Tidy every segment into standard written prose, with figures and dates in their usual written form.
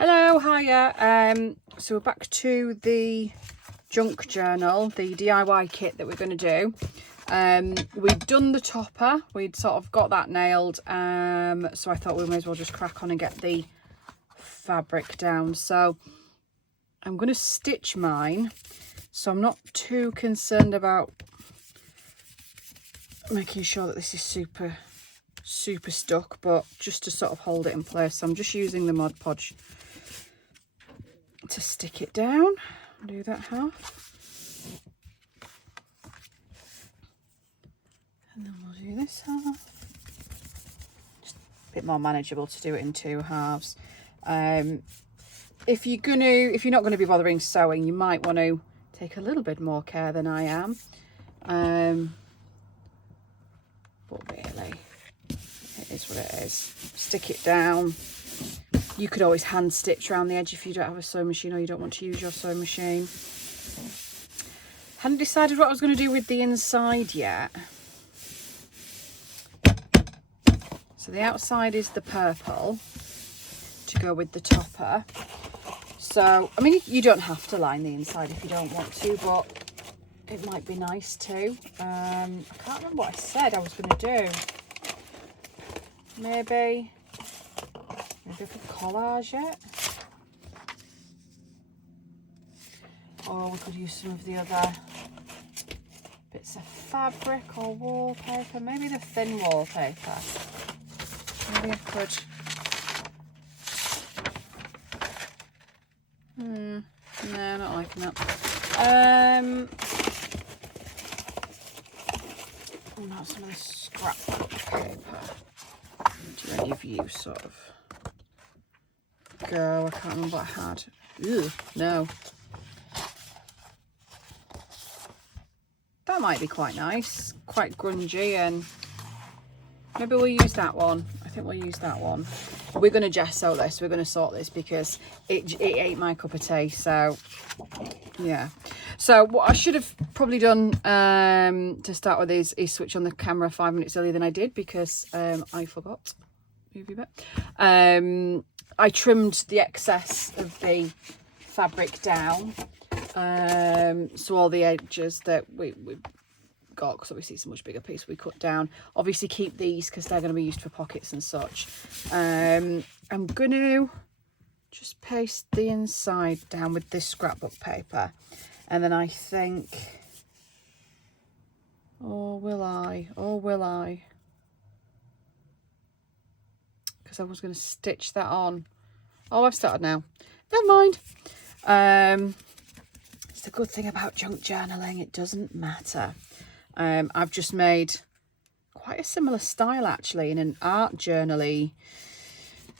Hello, hiya. So we're back to the junk journal, the DIY kit that we're going to do. We'd done the topper, we'd sort of got that nailed, so I thought we may as well just crack on and get the fabric down. So I'm going to stitch mine, so I'm not too concerned about making sure that this is super stuck, but just to sort of hold it in place. So I'm just using the Mod Podge to stick it down. Do that half, and then we'll do this half. Just a bit more manageable to do it in two halves. If you're not gonna be bothering sewing, you might want to take a little bit more care than I am. But really, it is what it is. Stick it down. You could always hand stitch around the edge if you don't have a sewing machine or you don't want to use your sewing machine. Hadn't decided what I was going to do with the inside yet. So the outside is the purple to go with the topper. So, I mean, you don't have to line the inside if you don't want to, but it might be nice too. I can't remember what I said I was going to do. Maybe I could collage it, or we could use some of the other bits of fabric or wallpaper, maybe the thin wallpaper. Maybe I could, no, not liking that. Not some of the scrapbook paper. Do any of you sort of go? I can't remember what I had. Ew, no. That might be quite nice, quite grungy, and maybe we'll use that one. I think we'll use that one. We're going to gesso this, we're going to sort this because it ain't my cup of tea, so yeah. So what I should have probably done to start with is switch on the camera 5 minutes earlier than I did, because I forgot. Move you back. I trimmed the excess of the fabric down, so all the edges that we got, because obviously it's a much bigger piece, we cut down. Obviously keep these because they're going to be used for pockets and such. I'm going to just paste the inside down with this scrapbook paper, and then I think, or will I? Because I was going to stitch that on. Oh, I've started now. Never mind. It's the good thing about junk journaling, it doesn't matter. I've just made quite a similar style actually, in an art journal-y,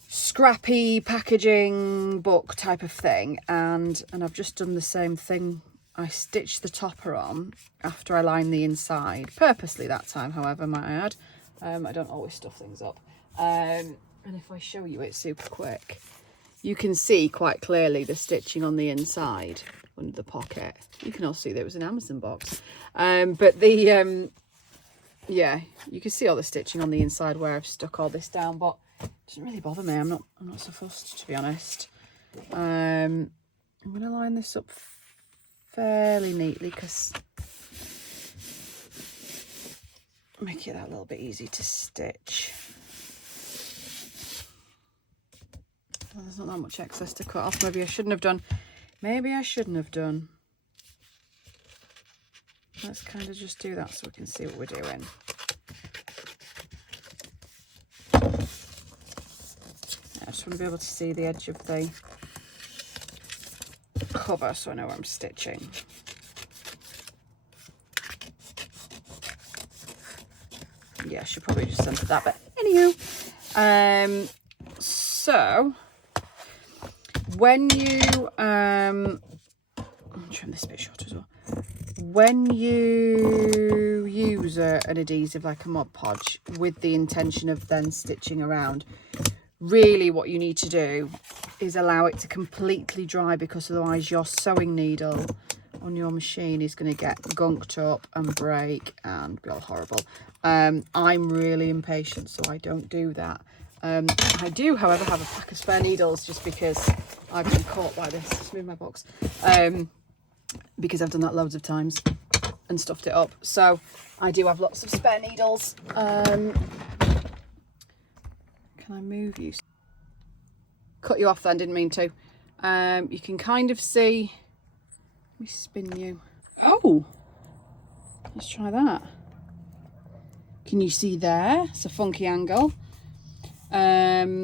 scrappy packaging book type of thing, and I've just done the same thing. I stitched the topper on after I lined the inside, purposely that time, however, might I add. I don't always stuff things up. And if I show you it super quick, you can see quite clearly the stitching on the inside under the pocket. You can also see there was an Amazon box. But the, yeah, you can see all the stitching on the inside where I've stuck all this down, but it doesn't really bother me. I'm not so fussed, to be honest. I'm going to line this up fairly neatly, because make it that little bit easy to stitch. Well, there's not that much excess to cut off. Maybe I shouldn't have done. Let's kind of just do that so we can see what we're doing. I just want to be able to see the edge of the cover so I know where I'm stitching. Yeah, I should probably just center that, but anywho. So when you I'll trim this bit short as well. When you use an adhesive like a Mod Podge with the intention of then stitching around, really what you need to do is allow it to completely dry, because otherwise your sewing needle on your machine is going to get gunked up and break and be all horrible. I'm really impatient, so I don't do that. I do, however, have a pack of spare needles just because I've been caught by this. Just move my box. Because I've done that loads of times and stuffed it up. So I do have lots of spare needles. Can I move you? Cut you off then, didn't mean to. You can kind of see, let me spin you. Oh, let's try that. Can you see there? It's a funky angle. I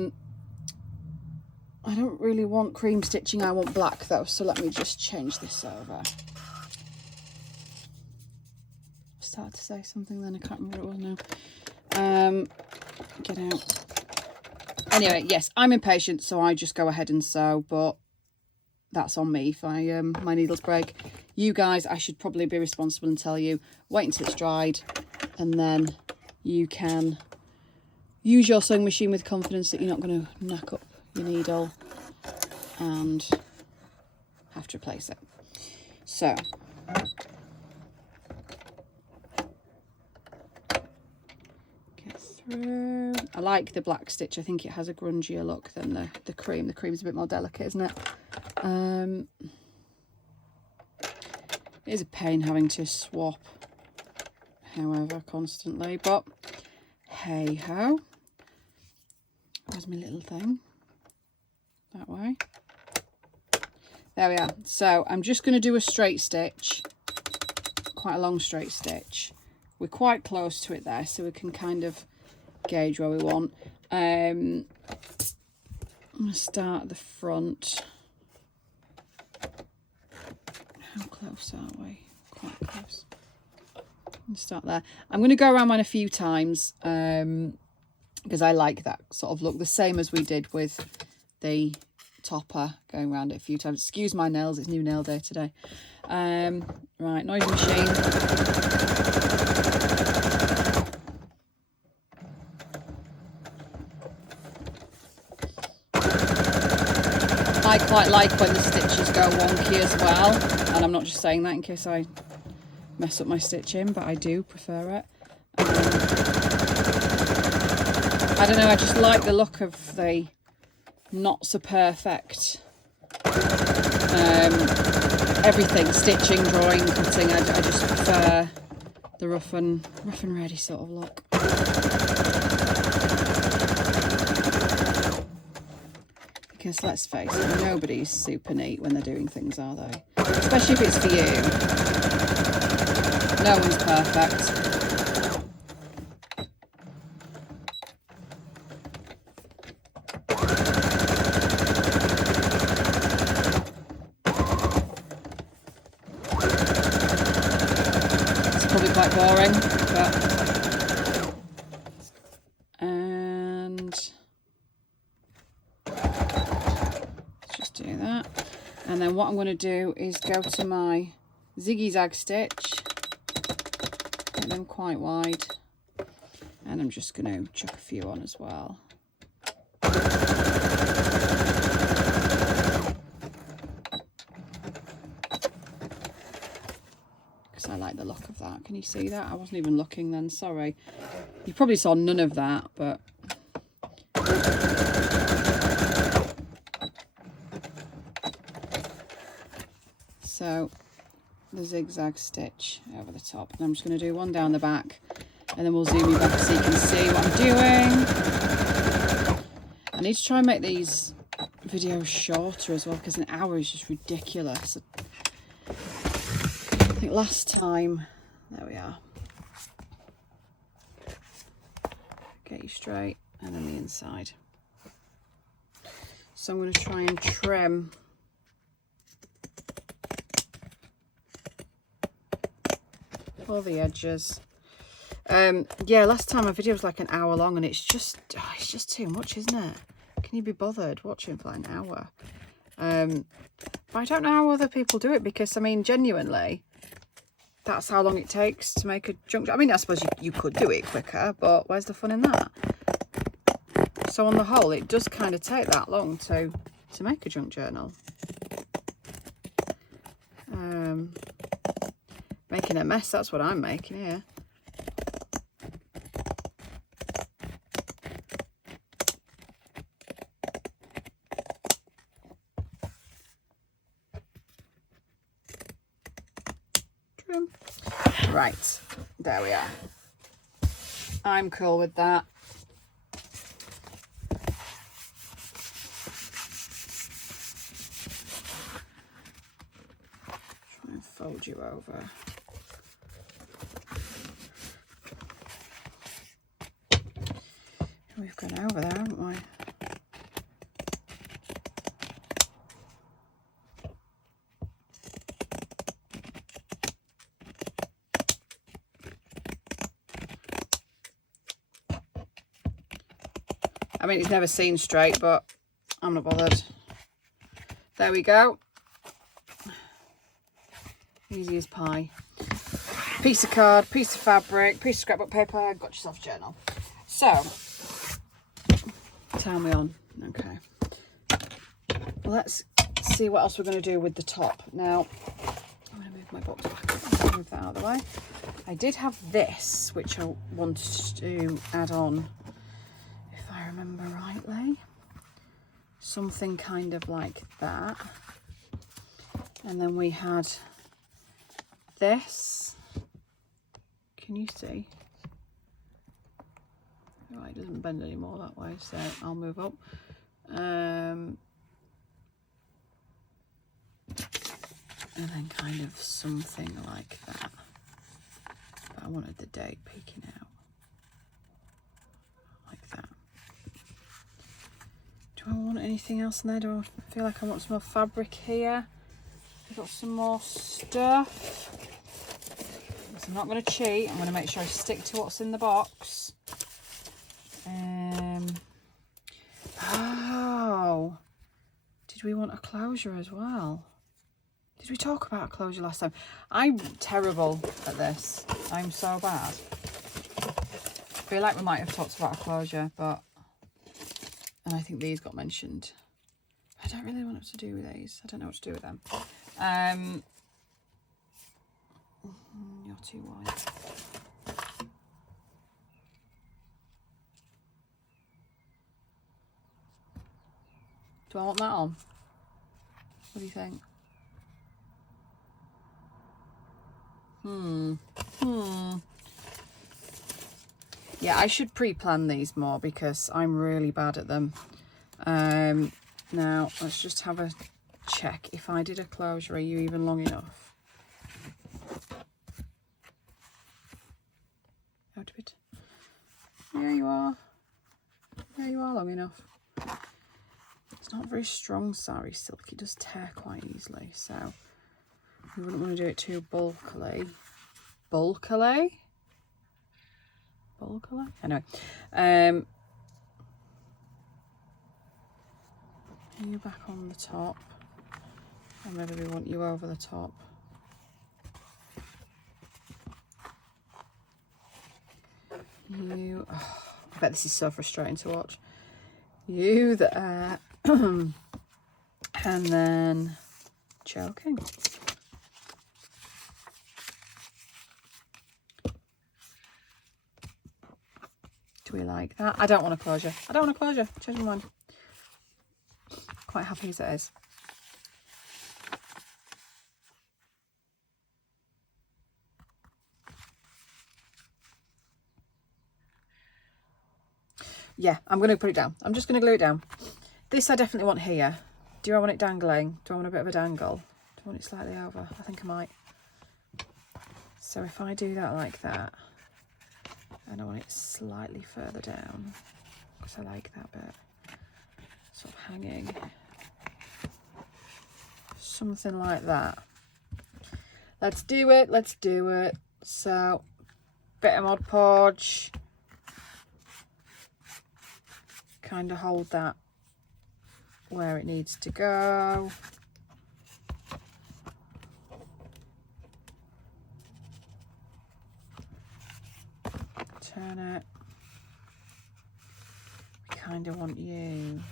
don't really want cream stitching, I want black though, so let me just change this over. I started to say something then, I can't remember what it was now. Get out. Anyway, yes, I'm impatient, so I just go ahead and sew, but that's on me if my needles break. You guys, I should probably be responsible and tell you, wait until it's dried, and then you can use your sewing machine with confidence that you're not going to knack up your needle and have to replace it. So, get through. I like the black stitch. I think it has a grungier look than the cream. The cream's a bit more delicate, isn't it? It is a pain having to swap, however, constantly, but hey ho. Where's my little thing? That way. There we are. So I'm just going to do a straight stitch, quite a long straight stitch. We're quite close to it there, so we can kind of gauge where we want. I'm going to start at the front. How close are we? Quite close. I'm start there. I'm going to go around mine a few times because I like that sort of look, the same as we did with the topper, going around it a few times. Excuse my nails, it's new nail day today. Right, noise machine. I quite like when the stitches go wonky as well, and I'm not just saying that in case I mess up my stitching, but I do prefer it. I don't know, I just like the look of the not so perfect everything, stitching, drawing, cutting. I just prefer the rough and ready sort of look. Because let's face it, nobody's super neat when they're doing things, are they? Especially if it's for you. No one's perfect. It's probably quite boring, but... And... let's just do that. And then what I'm going to do is go to my Ziggy Zag Stitch. Get them quite wide. And I'm just going to chuck a few on as well. Because I like the look of that. Can you see that? I wasn't even looking then, sorry. You probably saw none of that, but... So, the zigzag stitch over the top. And I'm just going to do one down the back. And then we'll zoom you back so you can see what I'm doing. I need to try and make these videos shorter as well, because an hour is just ridiculous. I think last time, there we are. Get you straight, and then the inside. So I'm going to try and trim all the edges. Yeah, last time my video was like an hour long, and it's just too much, isn't it? Can you be bothered watching for like an hour? But I don't know how other people do it, because I mean, genuinely, that's how long it takes to make a junk. I mean, I suppose you could do it quicker, but where's the fun in that? So on the whole, it does kind of take that long to make a junk journal. Making a mess, that's what I'm making here. Right, there we are. I'm cool with that. Try and fold you over. We've gone over there, haven't we? I mean, it's never seen straight, but I'm not bothered. There we go. Easy as pie. Piece of card, piece of fabric, piece of scrapbook paper. Got yourself a journal. So, time we on. Okay. Let's see what else we're going to do with the top. Now, I'm going to move my box back. Move that out of the way. I did have this, which I wanted to add on, if I remember rightly. Something kind of like that. And then we had this. Can you see? Oh, it doesn't bend anymore that way, so I'll move up. And then kind of something like that. But I wanted the date peeking out. Like that. Do I want anything else in there? Do I feel like I want some more fabric here? I've got some more stuff. So I'm not going to cheat. I'm going to make sure I stick to what's in the box. Oh, did we want a closure as well? Did we talk about a closure last time? I'm terrible at this. I'm so bad. I feel like we might have talked about a closure, but... And I think these got mentioned. I don't really know what to do with these. I don't know what to do with them. You're too wide. Do I want that on? What do you think? Yeah, I should pre-plan these more because I'm really bad at them. Now, let's just have a check. If I did a closure, are you even long enough? Out of it. Yeah, you are. Yeah, you are long enough. It's not very strong sari silk. It does tear quite easily, so we wouldn't want to do it too bulkily. Bulkily? Bulkily? Anyway, you back on the top, and maybe we want you over the top. You, oh, I bet this is so frustrating to watch. You there, and then choking. Do we like that? I don't want a closure. I don't want a closure. Change my mind. Quite happy as it is. Yeah, I'm going to put it down. I'm just going to glue it down. This I definitely want here. Do I want it dangling? Do I want a bit of a dangle? Do I want it slightly over? I think I might. So if I do that like that, and I want it slightly further down, because I like that bit, sort of hanging. Something like that. Let's do it. Let's do it. So, bit of Mod Podge. Kind of hold that where it needs to go. Turn it. We kind of want you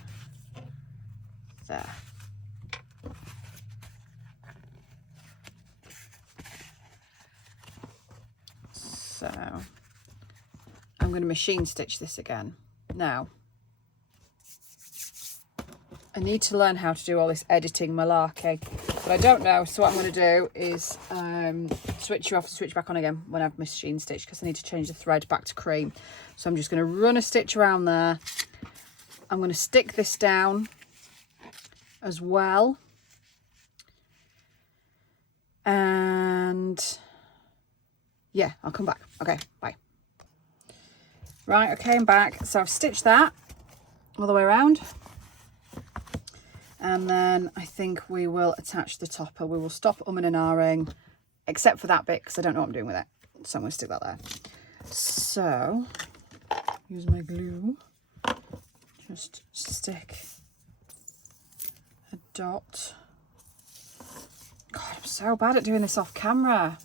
there. So I'm going to machine stitch this again. Now, I need to learn how to do all this editing malarkey. But I don't know, so what I'm going to do is switch you off, switch back on again when I've machine stitched, because I need to change the thread back to cream. So I'm just going to run a stitch around there. I'm going to stick this down as well. And yeah, I'll come back. Okay, bye. Right, okay, I'm back. So I've stitched that all the way around. And then I think we will attach the topper. We will stop umming and ahhing, except for that bit, because I don't know what I'm doing with it. So I'm going to stick that there. So, use my glue. Just stick a dot. God, I'm so bad at doing this off camera.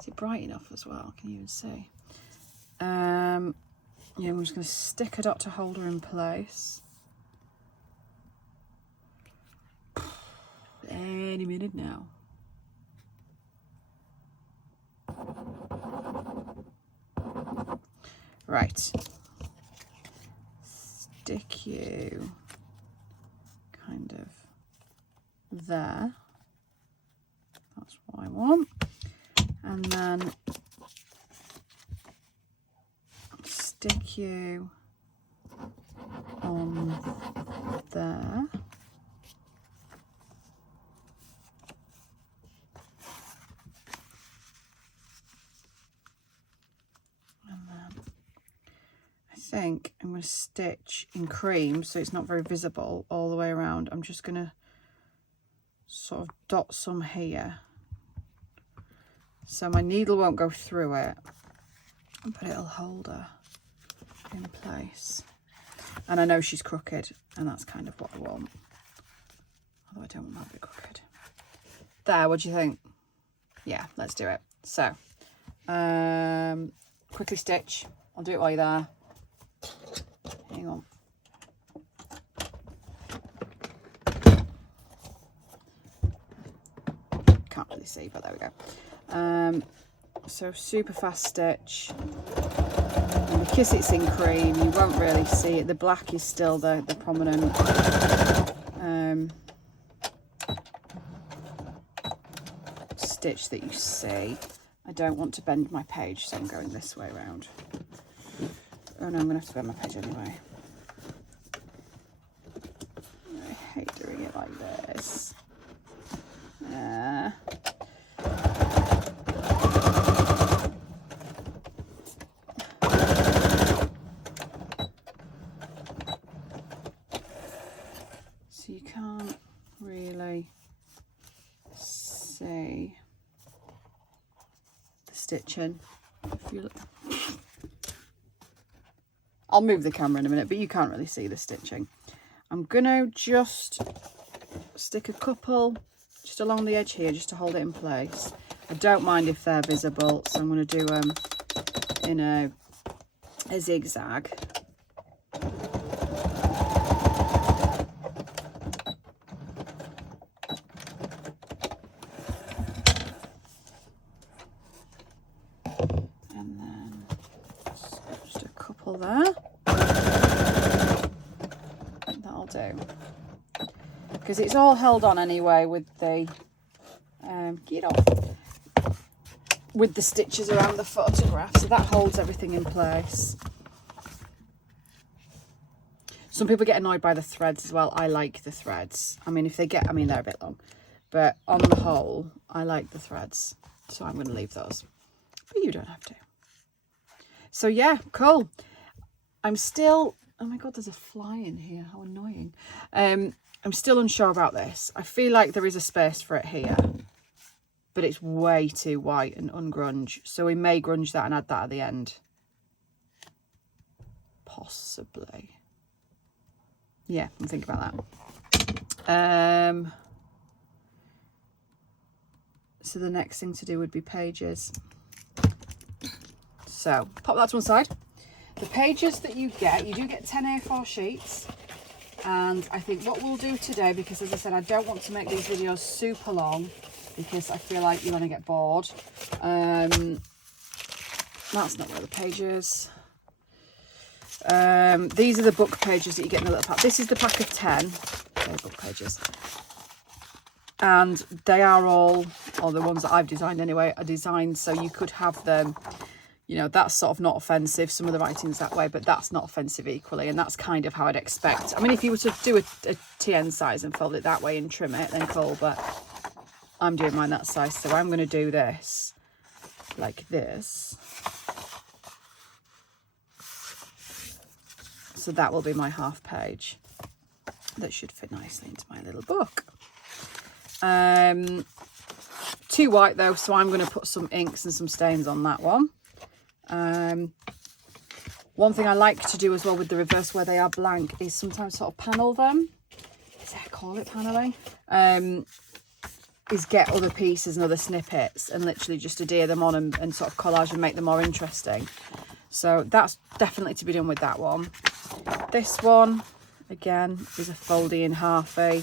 Is it bright enough as well? Can you even see? Yeah, I'm just going to stick a dot to hold her in place. Any minute now. Right. Stick you kind of there. That's what I want. And then stick you on there. I think I'm going to stitch in cream so it's not very visible all the way around. I'm just going to sort of dot some here so my needle won't go through it, but it'll hold her in place. And I know she's crooked, and that's kind of what I want, although I don't want that bit crooked. There, what do you think? Yeah, let's do it. So quickly stitch. I'll do it while you're there. Hang on. Can't really see, but there we go. So super fast stitch. And because it's in cream, you won't really see it. The black is still the prominent stitch that you see. I don't want to bend my page, so I'm going this way around. Oh no, I'm going to have to bend my page anyway. I hate doing it like this. So you can't really see the stitching. If you look. I'll move the camera in a minute, but you can't really see the stitching. I'm gonna just stick a couple just along the edge here, just to hold it in place. I don't mind if they're visible, so I'm gonna do in a zigzag. And then just a couple there. That'll do. Because it's all held on anyway with the get off, with the stitches around the photograph, so that holds everything in place. Some people get annoyed by the threads as well. I like the threads. I mean, they're a bit long, but on the whole I like the threads, so I'm going to leave those, but you don't have to. So yeah, cool. I'm still, oh my god, there's a fly in here, how annoying. I'm still unsure about this. I feel like there is a space for it here, but it's way too white and ungrunge. So we may grunge that and add that at the end. Possibly. Yeah, I'm thinking about that. So the next thing to do would be pages. So pop that to one side. The pages that you do get 10 A4 sheets. And I think what we'll do today, because as I said, I don't want to make these videos super long because I feel like you're going to get bored. That's not where the pages. These are the book pages that you get in the little pack. This is the pack of 10. They're book pages. And they are all, or the ones that I've designed anyway, are designed so you could have them, you know, that's sort of not offensive. Some of the writing's that way, but that's not offensive equally. And that's kind of how I'd expect. I mean, if you were to do a TN size and fold it that way and trim it, then cool. But I'm doing mine that size. So I'm going to do this like this. So that will be my half page. That should fit nicely into my little book. Too white though, so I'm going to put some inks and some stains on that one. One thing I like to do as well with the reverse where they are blank is sometimes sort of panel them. Is that call it paneling? Is get other pieces and other snippets and literally just adhere them on and sort of collage and make them more interesting. So that's definitely to be done with that one. This one, again, is a foldy and halfy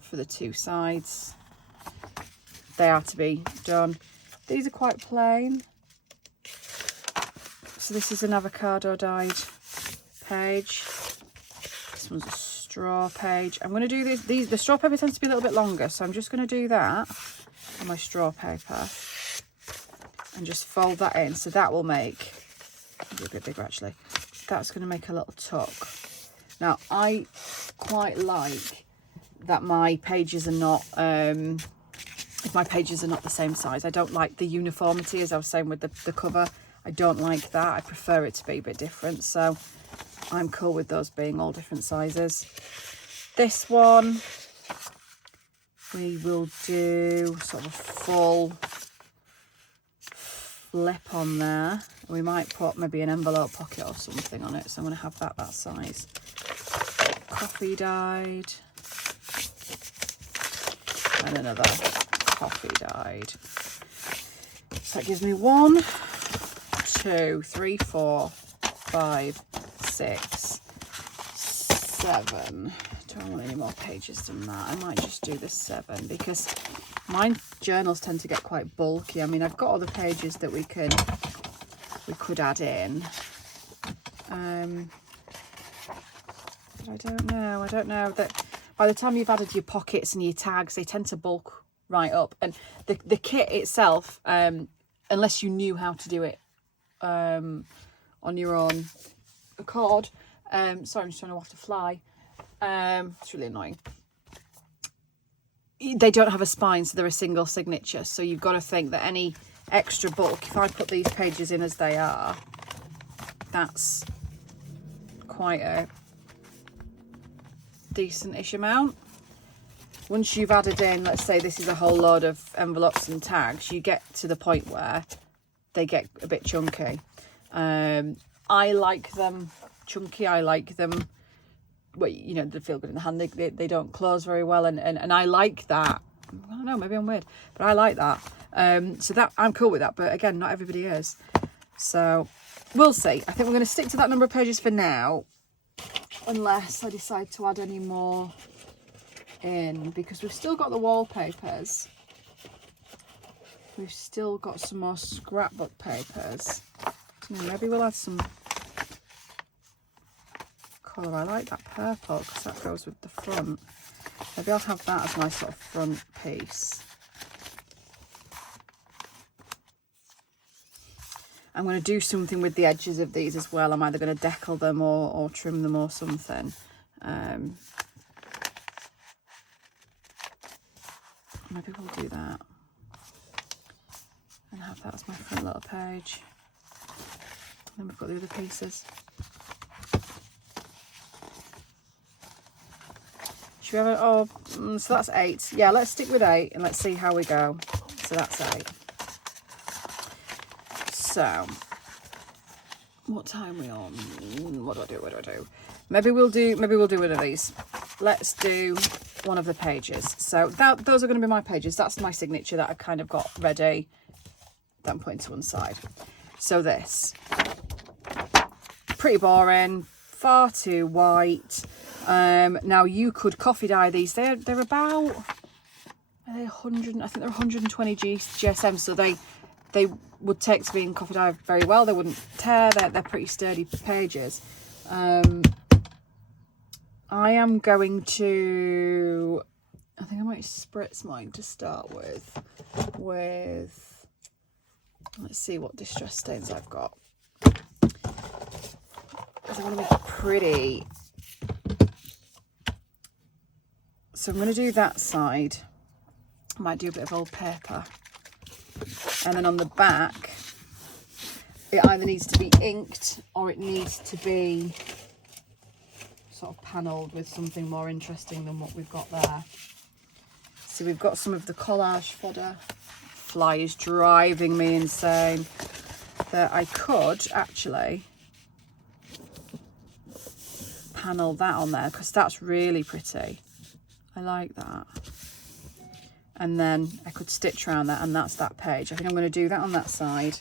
for the two sides. They are to be done. These are quite plain. So this is an avocado dyed page. This one's a straw page. I'm going to do the straw paper tends to be a little bit longer, so I'm just going to do that on my straw paper and just fold that in. So that will make, maybe a bit bigger actually. That's going to make a little tuck. Now I quite like that my pages are not if my pages are not the same size. I don't like the uniformity, as I was saying with the cover. I don't like that. I prefer it to be a bit different, so I'm cool with those being all different sizes. This one we will do sort of a full flip on there. We might put maybe an envelope pocket or something on it, so I'm going to have that size. Coffee dyed and another coffee dyed. So that gives me 1, 2, 3, 4, 5, 6, 7. Do I want any more pages than that? I might just do the 7 because my journals tend to get quite bulky. I mean, I've got other pages that we could add in. But I don't know that by the time you've added your pockets and your tags, they tend to bulk right up. And the kit itself, unless you knew how to do it on your own accord, sorry, I'm just trying to watch a fly. It's really annoying. They don't have a spine, so they're a single signature. So you've got to think that any extra bulk, if I put these pages in as they are, that's quite a decent-ish amount. Once you've added in, let's say this is a whole load of envelopes and tags, you get to the point where they get a bit chunky. I like them chunky. I like them, well, you know, they feel good in the hand. They don't close very well, and I like that. I don't know, maybe I'm weird, but I like that. So that I'm cool with that, but again, not everybody is. So we'll see. I think we're going to stick to that number of pages for now, unless I decide to add any more in, because we've still got the wallpapers. We've still got some more scrapbook papers. So maybe we'll add some colour. I like that purple because that goes with the front. Maybe I'll have that as my sort of front piece. I'm going to do something with the edges of these as well. I'm either going to decal them or trim them or something. Maybe we'll do that and have that as my front little page. Then we've got the other pieces. Should we have a, oh, so that's 8. Yeah, let's stick with 8 and let's see how we go. So that's 8. So, what time are we on? What do I do? Maybe we'll do one of these. Let's do one of the pages. So those are going to be my pages. That's my signature that I kind of got ready. That I'm putting to one side. So this, pretty boring, far too white. Now you could coffee dye these. They're about, are they 100? I think they're 120 GSM. So they would take to being coffee dyed very well. They wouldn't tear. They're pretty sturdy pages. I am going to, I think I might spritz mine to start with, let's see what distress stains I've got. Because I want to make it pretty. So I'm going to do that side. I might do a bit of old paper. And then on the back, it either needs to be inked or it needs to be sort of panelled with something more interesting than what we've got there. So we've got some of the collage fodder. Fly is driving me insane. That I could actually panel that on there because that's really pretty. I like that. And then I could stitch around that, and that's that page. I think I'm going to do that on that side.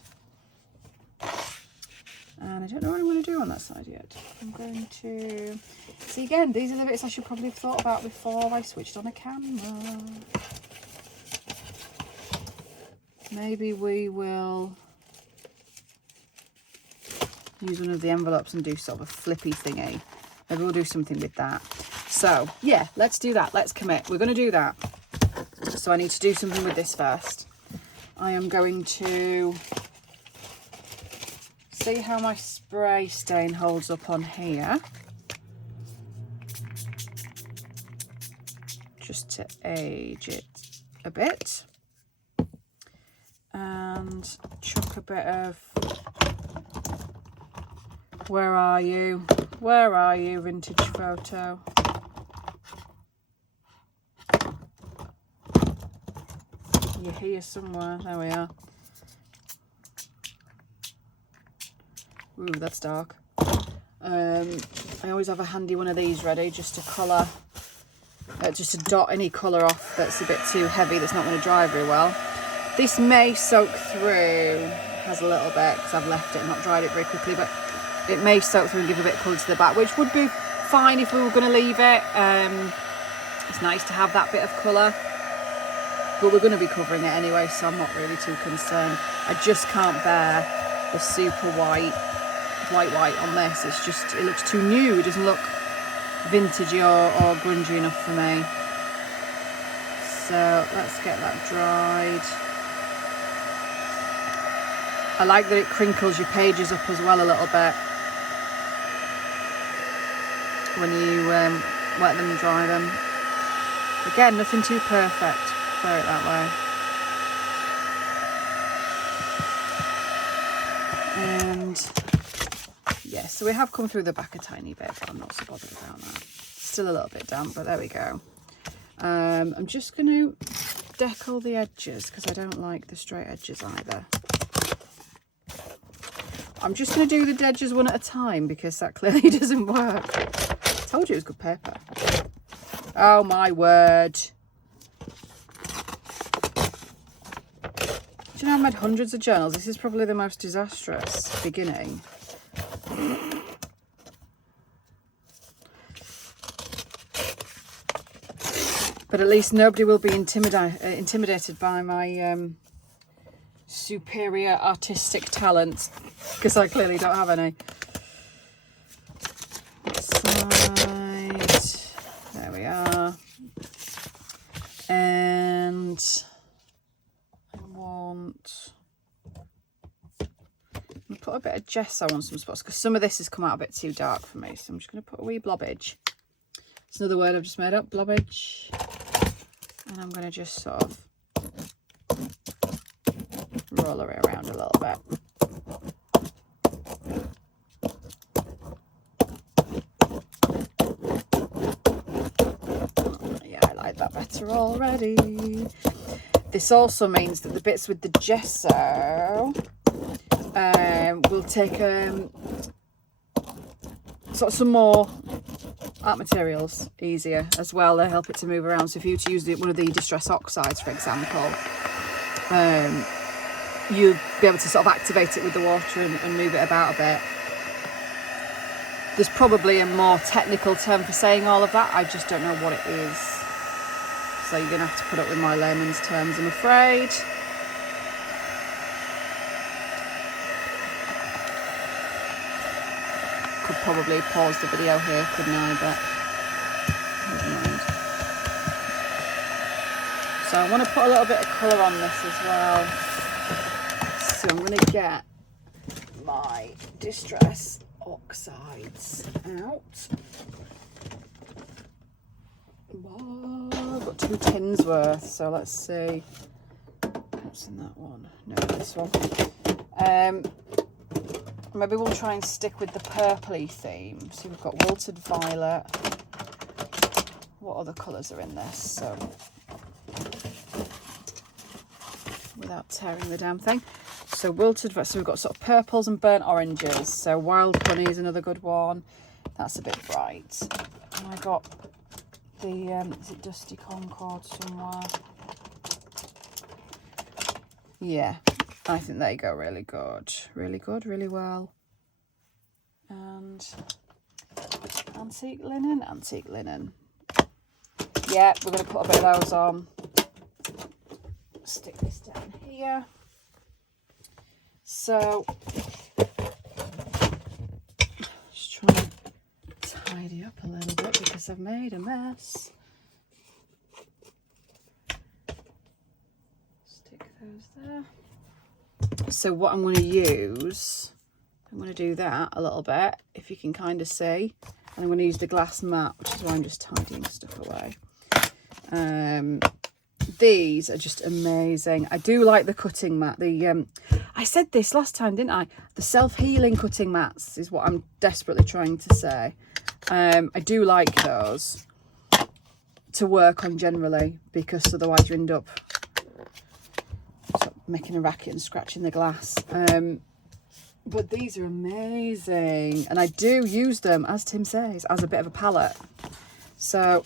And I don't know what I'm going to do on that side yet. I'm going to... See, again, these are the bits I should probably have thought about before I switched on a camera. Maybe we will use one of the envelopes and do sort of a flippy thingy. Maybe we'll do something with that. So, yeah, let's do that. Let's commit. We're going to do that. So I need to do something with this first. I am going to see how my spray stain holds up on here. Just to age it a bit. And chuck a bit of... Where are you? Where are you, vintage photo? You're here somewhere. There we are. Ooh, that's dark. I always have a handy one of these ready just to colour, just to dot any colour off that's a bit too heavy, that's not going to dry very well. This may soak through, it has a little bit because I've left it and not dried it very quickly, but it may soak through and give a bit of colour to the back, which would be fine if we were going to leave it. It's nice to have that bit of colour. But we're going to be covering it anyway, so I'm not really too concerned. I just can't bear the super white on this. It's just, it looks too new. It doesn't look vintagey or grungy enough for me. So let's get that dried. I like that it crinkles your pages up as well a little bit when you wet them and dry them. Again, nothing too perfect. Throw it that way. And yeah, so we have come through the back a tiny bit, but I'm not so bothered about that. Still a little bit damp, but there we go. I'm just going to decal the edges because I don't like the straight edges either. I'm just going to do the edges one at a time because that clearly doesn't work. I told you it was good paper. Oh my word. Do you know I've made hundreds of journals? This is probably the most disastrous beginning. But at least nobody will be intimidated by my superior artistic talents, because I clearly don't have any. Side. There we are. And I want... I'm going to put a bit of gesso on some spots because some of this has come out a bit too dark for me. So I'm just going to put a wee blobbage. It's another word I've just made up, blobbage. And I'm going to just sort of roll it around a little bit. Yeah, I like that better already. This also means that the bits with the gesso will take sort of some more art materials easier as well. They help it to move around. So if you were to use one of the distress oxides, for example, you'd be able to sort of activate it with the water and move it about a bit. There's probably a more technical term for saying all of that. I just don't know what it is. So you're going to have to put up with my layman's terms, I'm afraid. Could probably pause the video here, couldn't I? But Never mind. So I want to put a little bit of colour on this as well. So I'm going to get my Distress Oxides out. Oh, I've got 2 tins worth, so let's see what's in that one. No, this one. Maybe we'll try and stick with the purpley theme. So we've got Wilted Violet. What other colours are in this? So without tearing the damn thing. So Wilted Violet. So we've got sort of purples and burnt oranges. So Wild Honey is another good one. That's a bit bright. And I got the is it Dusty Concord somewhere? Yeah, I think they go really good, really well. And antique linen. Yeah, we're going to put a bit of those on. Stick this down here. So just trying to tidy up a little bit because I've made a mess. Stick those there. So what I'm going to use, I'm going to do that a little bit, if you can kind of see. And I'm going to use the glass mat, which is why I'm just tidying stuff away. These are just amazing. I do like the cutting mat. I said this last time, didn't I? The self-healing cutting mats is what I'm desperately trying to say. I do like those to work on generally, because otherwise you end up sort of making a racket and scratching the glass. But these are amazing, and I do use them, as Tim says, as a bit of a palette. So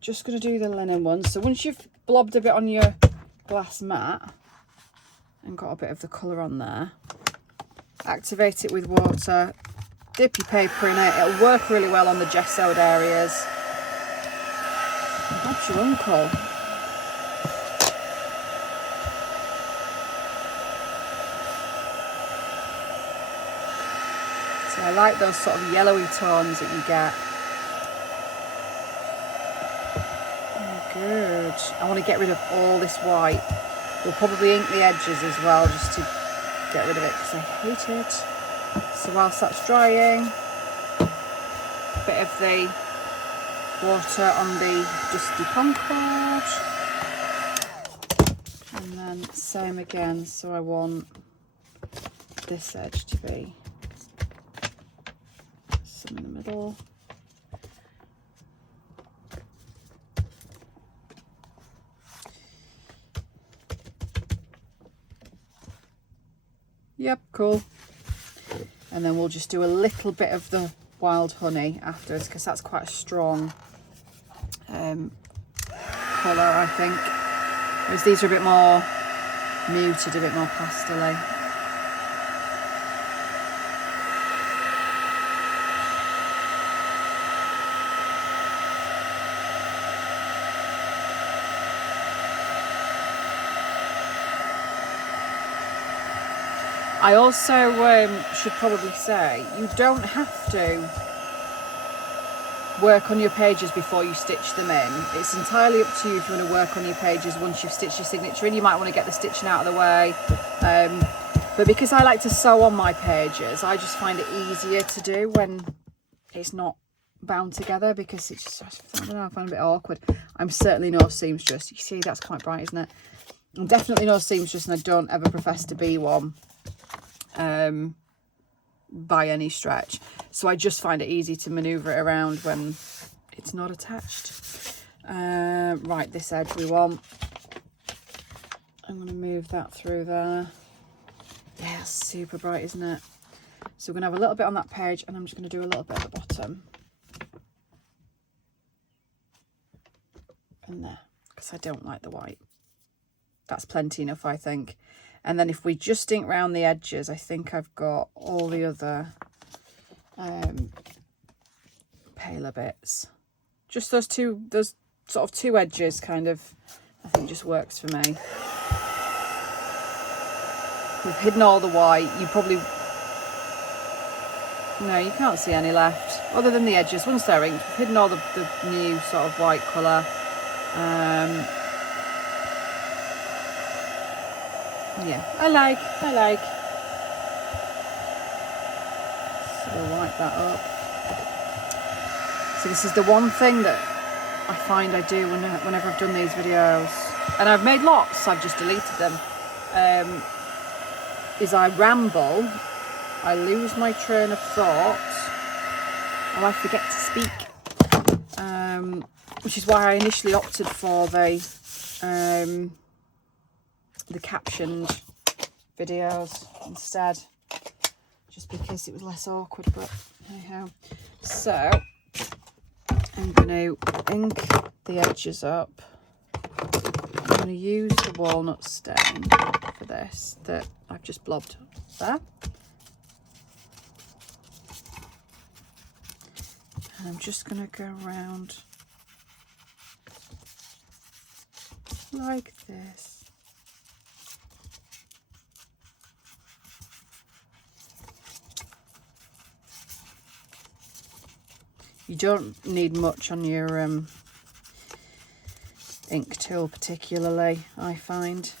just going to do the linen ones. So once you've blobbed a bit on your glass mat and got a bit of the colour on there, activate it with water, dip your paper in it. It'll work really well on the gessoed areas. That's your uncle. So I like those sort of yellowy tones that you get. Good. I want to get rid of all this white. We'll probably ink the edges as well, just to get rid of it, because I hate it. So whilst that's drying, a bit of the water on the Dusty Concord, and then same again. So I want this edge to be some in the middle. Yep, cool. And then we'll just do a little bit of the Wild Honey afterwards, because that's quite a strong colour, I think. Whereas these are a bit more muted, a bit more pastel-y. I also should probably say, you don't have to work on your pages before you stitch them in. It's entirely up to you if you want to work on your pages once you've stitched your signature in. You might want to get the stitching out of the way. But because I like to sew on my pages, I just find it easier to do when it's not bound together, because it's just, I don't know, I find it a bit awkward. I'm certainly no seamstress. You see, that's quite bright, isn't it? I'm definitely no seamstress, and I don't ever profess to be one. By any stretch, so I just find it easy to maneuver it around when it's not attached. Right, this edge we want. I'm going to move that through there. Yeah, super bright, isn't it? So we're going to have a little bit on that page, and I'm just going to do a little bit at the bottom and there, because I don't like the white. That's plenty enough, I think. And then if we just ink round the edges, I think I've got all the other paler bits. Just those sort of two edges kind of, I think just works for me. We've hidden all the white. You probably No, you can't see any left, other than the edges. Once they're inked, we've hidden all the new sort of white colour. Yeah, I like. So we'll wipe that up. So this is the one thing that I find I do whenever I've done these videos, and I've made lots, I've just deleted them, is I ramble, I lose my train of thought, or I forget to speak, which is why I initially opted for the captioned videos instead, just because it was less awkward, but anyhow. So I'm going to ink the edges up. I'm going to use the walnut stain for this that I've just blobbed there. And I'm just going to go around like this. You don't need much on your ink tool particularly, I find.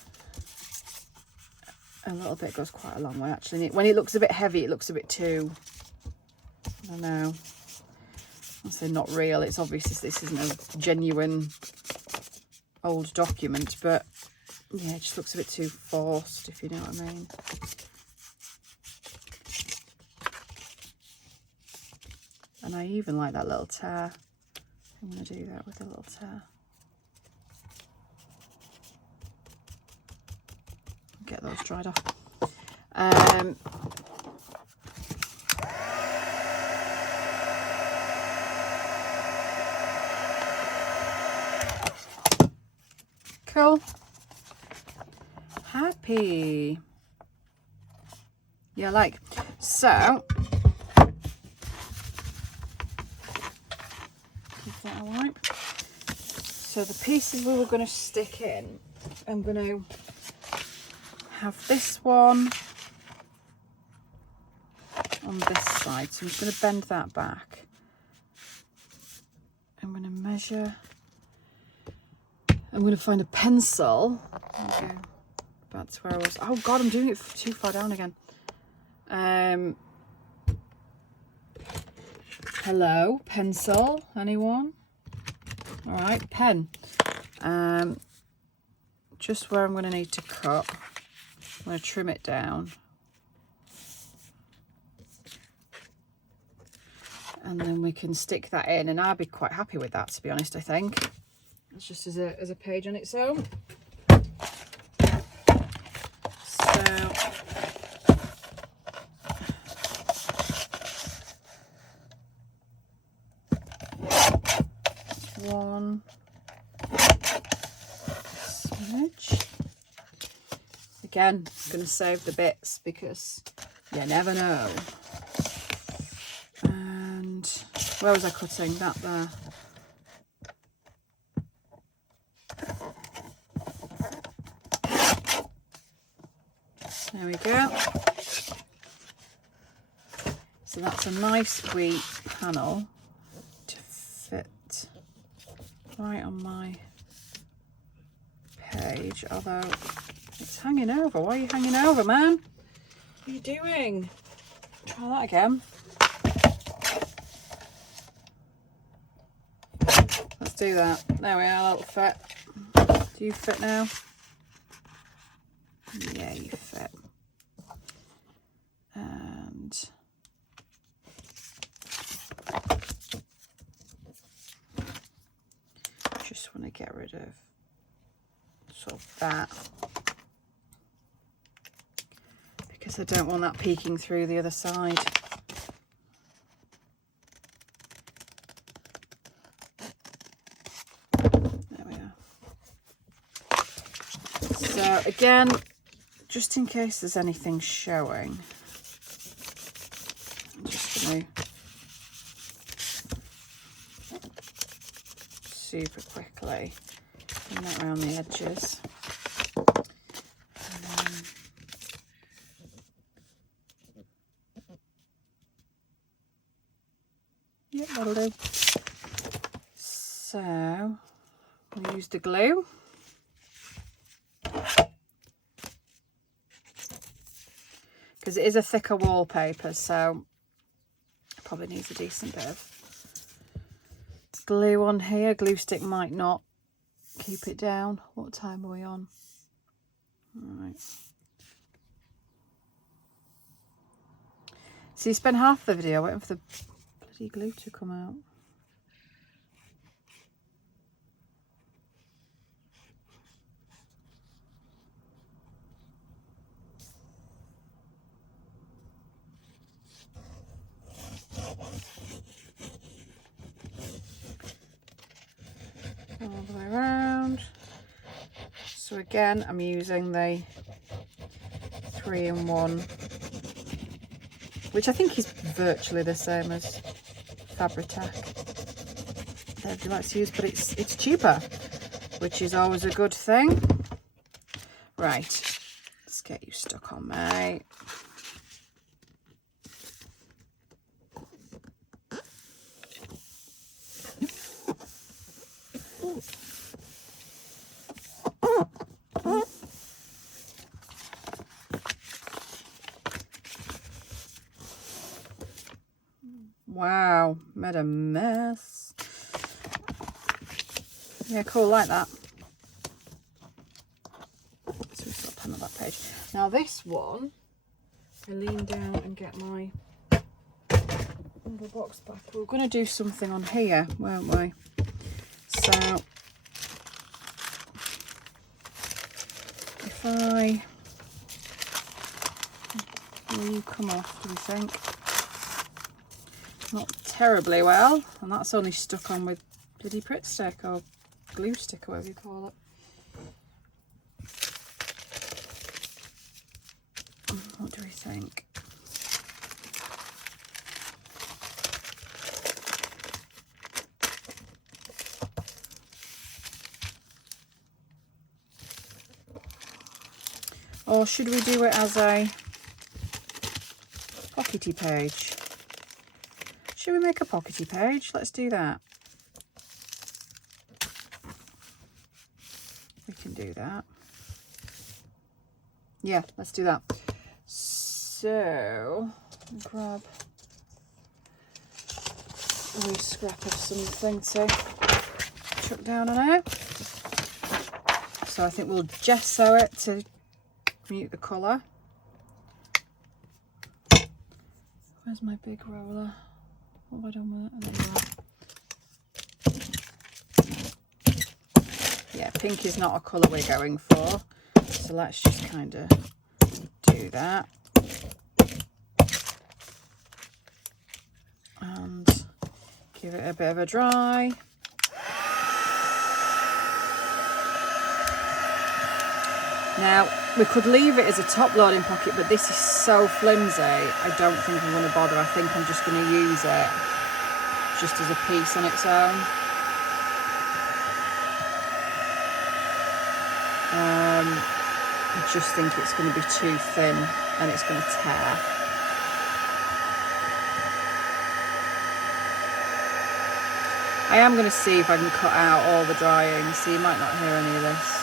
A little bit goes quite a long way actually. When it looks a bit heavy, it looks a bit too, I don't know, I'll say not real. It's obvious this isn't a genuine old document, but yeah, it just looks a bit too forced, if you know what I mean. And I even like that little tear. I'm going to do that with a little tear. Get those dried off. Cool. Happy. Yeah, like. So, give that a wipe. So the pieces we were going to stick in, I'm going to have this one on this side. So I'm just going to bend that back. I'm going to measure. I'm going to find a pencil. There we go. Back to where I was. Oh God, I'm doing it too far down again. Hello, pencil, anyone? All right, pen. Just where I'm going to need to cut. I'm going to trim it down. And then we can stick that in, and I'll be quite happy with that, to be honest, I think. It's just as a page on its own. So one smidge. Again, I'm going to save the bits because you never know. And where was I cutting? That there. There we go. So that's a nice wee panel to fit right on my page, although it's hanging over. Why are you hanging over, man? What are you doing? Try that again. Let's do that. There we are, that'll fit. Do you fit now? Yeah, you fit. And just want to get rid of sort of that, because I don't want that peeking through the other side. There we are. So again, just in case there's anything showing, I'm just going to super quickly bring that around the edges. that'll do. So we'll use the glue. Because it is a thicker wallpaper, so it probably needs a decent bit of glue on here. Glue stick might not keep it down. What time are we on? All right. So you spend half the video waiting for the bloody glue to come out. All the way around. So again, I'm using the 3-in-1, which I think is virtually the same as Fabri-Tac that everybody likes to use, but it's cheaper, which is always a good thing. Right, let's get you stuck on, mate. Wow, made a mess. Yeah, cool, like that. So we sort of panel that page. Now this one, I lean down and get my little box back. We're going to do something on here, weren't we? So if will you come off, do we think? Not terribly well, and that's only stuck on with bloody Pritt stick or glue stick or whatever you call it. What do we think? Or should we do it as a pockety page? Should we make a pockety page? Let's do that. We can do that. Yeah, let's do that. So, grab a wee scrap of something to chuck down on here. So I think we'll gesso it to mute the colour. Where's my big roller? What have I done with it? Yeah, pink is not a colour we're going for, so let's just kind of do that. And give it a bit of a dry. Now, we could leave it as a top loading pocket, but this is so flimsy, I don't think I'm going to bother. I think I'm just going to use it just as a piece on its own. I just think it's going to be too thin and it's going to tear. I am going to see if I can cut out all the drying, so you might not hear any of this.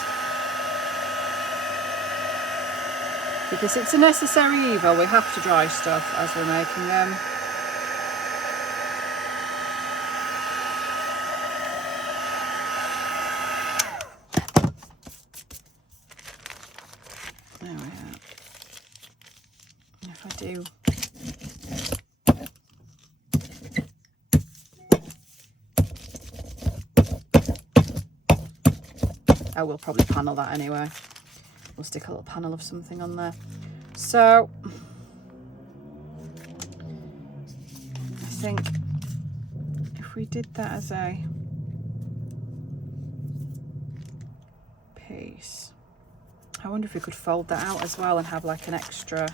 Because it's a necessary evil, we have to dry stuff as we're making them. There we are. And if I do... I will probably panel that anyway. We'll stick a little panel of something on there. So I think if we did that as a piece, I wonder if we could fold that out as well and have like an extra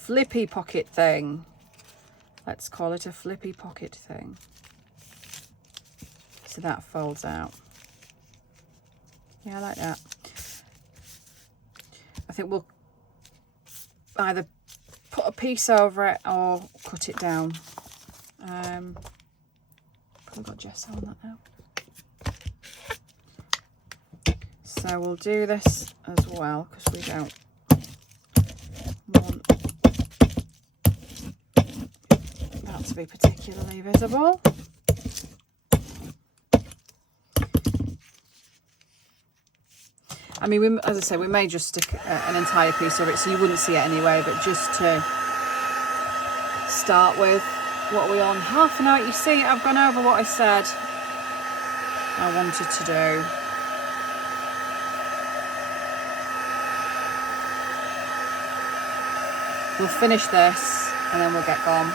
flippy pocket thing. Let's call it a flippy pocket thing. So that folds out. Yeah, I like that. I think we'll either put a piece over it or cut it down Probably got gesso on that now. So we'll do this as well because we don't want that to be particularly visible. I mean, as I say, we may just stick an entire piece of it so you wouldn't see it anyway, but just to start with, what are we on? Half an hour. You see, I've gone over what I said I wanted to do. We'll finish this and then we'll get gone.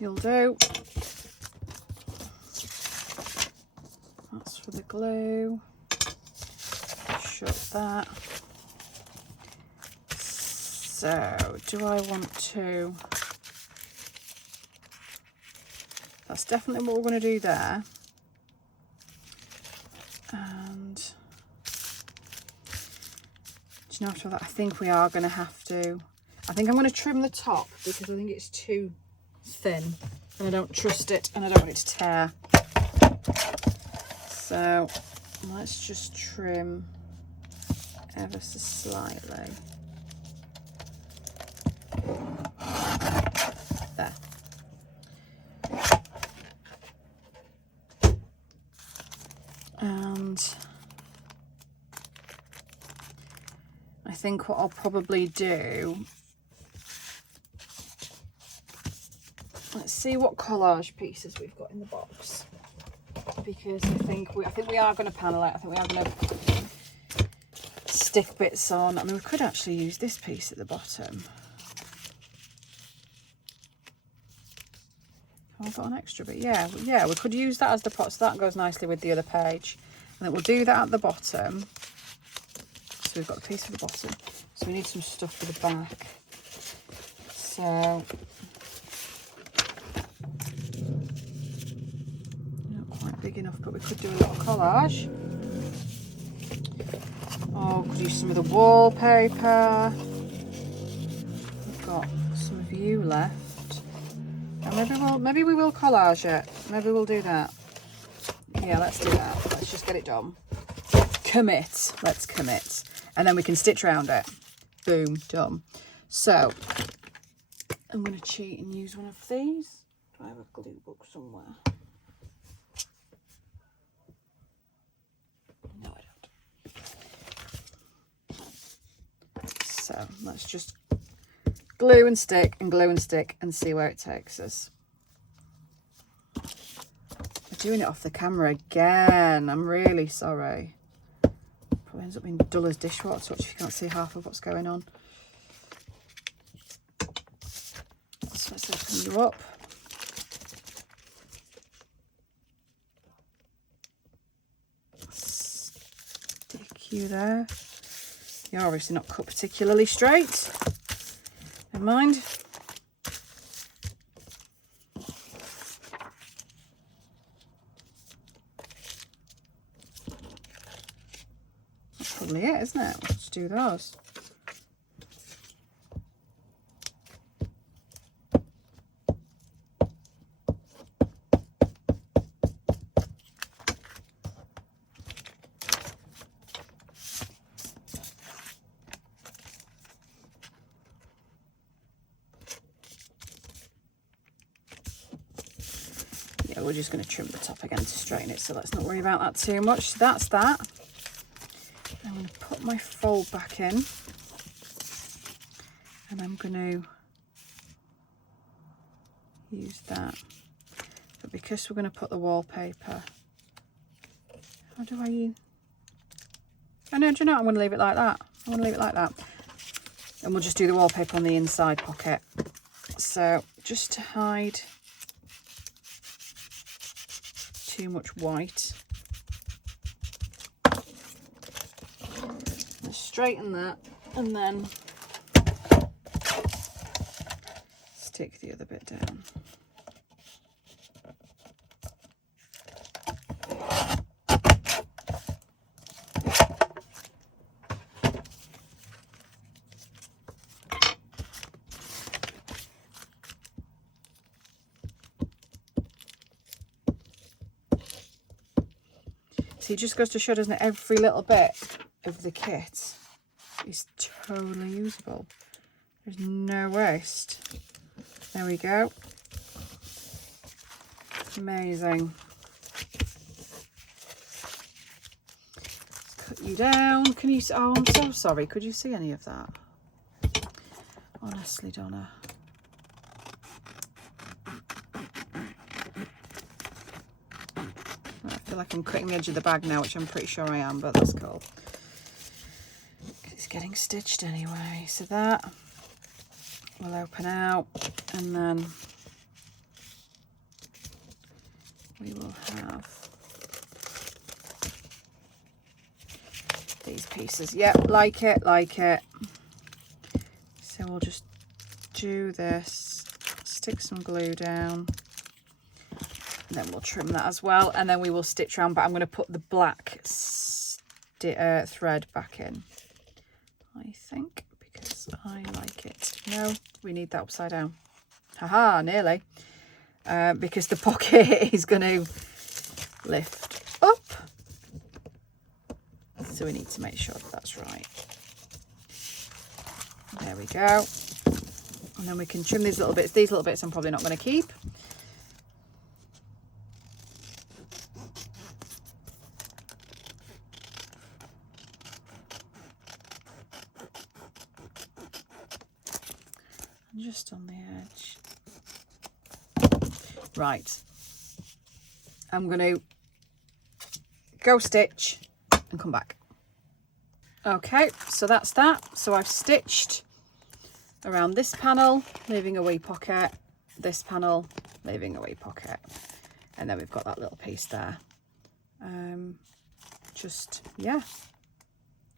You'll do. That's for the glue. Shut that. So, do I want to... That's definitely what we're going to do there. And do you know, after that, I think we are going to have to... I think I'm going to trim the top because I think it's too thin and I don't trust it and I don't want it to tear. So let's just trim ever so slightly. There. And I think what I'll probably do, let's see what collage pieces we've got in the box, because I think we are going to panel it. I think we are going to stick bits on. I mean, we could actually use this piece at the bottom. Have I got an extra bit? Yeah, we could use that as the pot, so that goes nicely with the other page. And then we'll do that at the bottom. So we've got a piece for the bottom. So we need some stuff for the back. So not quite big enough, but we could do a little collage. Oh, we could use some of the wallpaper. We've got some of you left. And maybe we will collage it. Maybe we'll do that. Yeah, let's do that. Let's just get it done. Commit. Let's commit. And then we can stitch around it. Boom, done. So I'm going to cheat and use one of these. Do I have a glue book somewhere? No, I don't. So let's just glue and stick and see where it takes us. I'm doing it off the camera again. I'm really sorry. Probably ends up being dull as dishwater touch if you can't see half of what's going on. So let's open you up. Stick you there. You're obviously not cut particularly straight. Never mind. That's probably it, isn't it? Let's do those. We're just going to trim the top again to straighten it, so let's not worry about that too much. So that's that. I'm going to put my fold back in and I'm going to use that, but because we're going to put the wallpaper, how do I oh no, do you know what? I'm going to leave it like that. I'm going to leave it like that, and we'll just do the wallpaper on the inside pocket. So just to hide too much white, let's straighten that and then stick the other bit down. See, it just goes to show, doesn't it, every little bit of the kit is totally usable. There's no waste. There we go. Amazing. Cut you down. Can you? Oh, I'm so sorry. Could you see any of that? Honestly, Donna. I feel like I'm cutting the edge of the bag now, which I'm pretty sure I am, but that's cool. It's getting stitched anyway. So that will open out, and then we will have these pieces. Yep, like it, like it. So we'll just do this, stick some glue down, and then we'll trim that as well, and then we will stitch around, but I'm going to put the black thread back in, I think, because I like it. No, we need that upside down. Haha, nearly. Because the pocket is going to lift up. So we need to make sure that that's right. There we go. And then we can trim these little bits. These little bits I'm probably not going to keep. Just on the edge. Right. I'm going to go stitch and come back. Okay, so that's that. So I've stitched around this panel, leaving a wee pocket, this panel, leaving a wee pocket, and then we've got that little piece there. Yeah,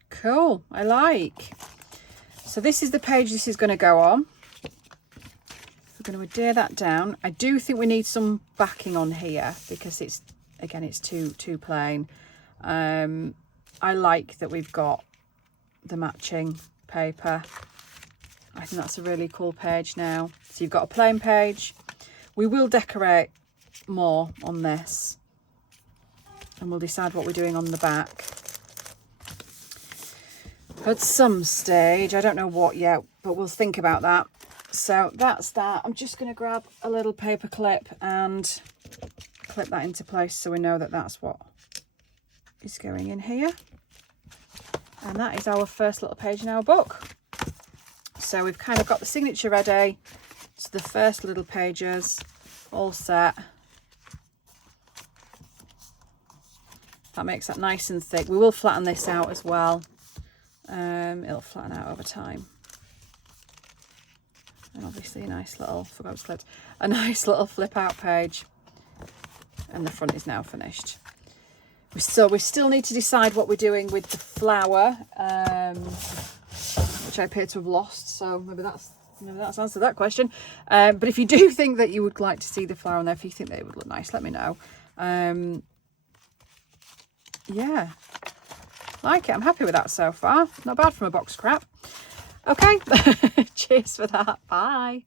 cool. I like. So this is the page this is going to go on. We're going to adhere that down. I do think we need some backing on here because it's, again, it's too plain. I like that we've got the matching paper. I think that's a really cool page now. So you've got a plain page. We will decorate more on this, and we'll decide what we're doing on the back at some stage. I don't know what yet, but we'll think about that. So that's that. I'm just going to grab a little paper clip and clip that into place so we know that that's what is going in here. And that is our first little page in our book. So we've kind of got the signature ready. So the first little pages all set. That makes that nice and thick. We will flatten this out as well. It'll flatten out over time. And obviously a nice little, a nice little flip out page. And the front is now finished. So we still need to decide what we're doing with the flower, which I appear to have lost. So maybe that's answered that question. But if you do think that you would like to see the flower on there, if you think that it would look nice, let me know. Yeah, like it. I'm happy with that so far. Not bad from a box scrap. Okay, cheers for that. Bye.